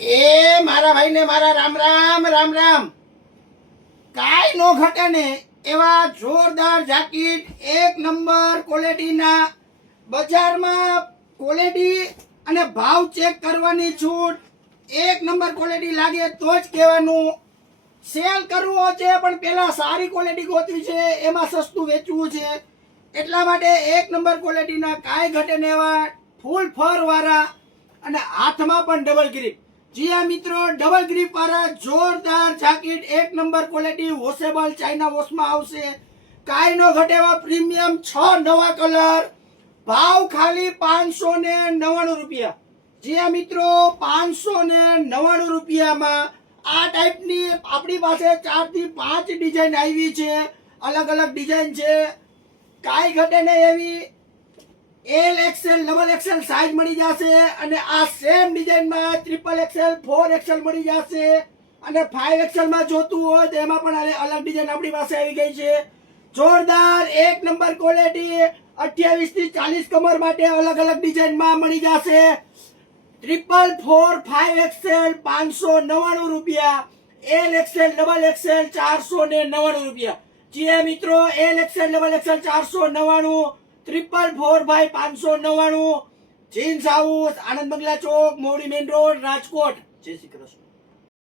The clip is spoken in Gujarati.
એ મારા ભાઈને મારા રામ રામ રામ રામ. કાંઈ નો ઘટે ને એવા જોરદાર જાકીટ એક નંબર ક્વોલિટીના બજારમાં ક્વોલિટી અને ભાવ ચેક કરવાની છૂટ. એક નંબર ક્વોલિટી લાગે તો જ કહેવાનું. સેલ કરવો છે પણ પેલા સારી ક્વોલિટી ગોતવી છે, એમાં સસ્તું વેચવું છે. એટલા માટે એક નંબર ક્વોલિટીના કાંઈ ઘટે ને એવા ફૂલ ફર વાળા અને હાથમાં પણ ડબલ ગ્રીપ. જી હા મિત્રો, ડબલ ગ્રીપ વાળા જોરદાર જાકીટ એક નંબર ક્વોલિટી વોશેબલ ચાઇના વોશમાં આવશે. કાંઈ નો ઘટે એવા પ્રીમિયમ 6 નવા કલર. ભાવ ખાલી 599 રૂપિયા. જી હા મિત્રો, 599 રૂપિયામાં આ ટાઈપની આપણી પાસે 4 થી 5 ડિઝાઇન આવી છે. અલગ અલગ ડિઝાઇન છે. કાંઈ ઘટે ને એવી L XL double XL size મળી જશે અને આ સેમ ડિઝાઇનમાં ટ્રિપલ એક્સએલ 4 એક્સએલ મળી જશે અને 5 એક્સએલ માં જોતું હોય તો એમાં પણ અલગ ડિઝાઇન આપણી પાસે આવી ગઈ છે. જોરદાર એક નંબર ક્વોલિટી 28 થી 40 કમર માટે અલગ અલગ ડિઝાઇનમાં મળી જશે. 444 5 એક્સએલ 599 રૂપિયા. એલ એક્સએલ ડબલ એક્સએલ 499 રૂપિયા. જી હા મિત્રો, એલ એક્સએલ ડબલ એક્સએલ 499, 444 ભાઈ 599. જીન્સ હાઉસ, આનંદ બંગલા ચોક, મોવડી મેઇન રોડ, રાજકોટ. જય શ્રી કૃષ્ણ.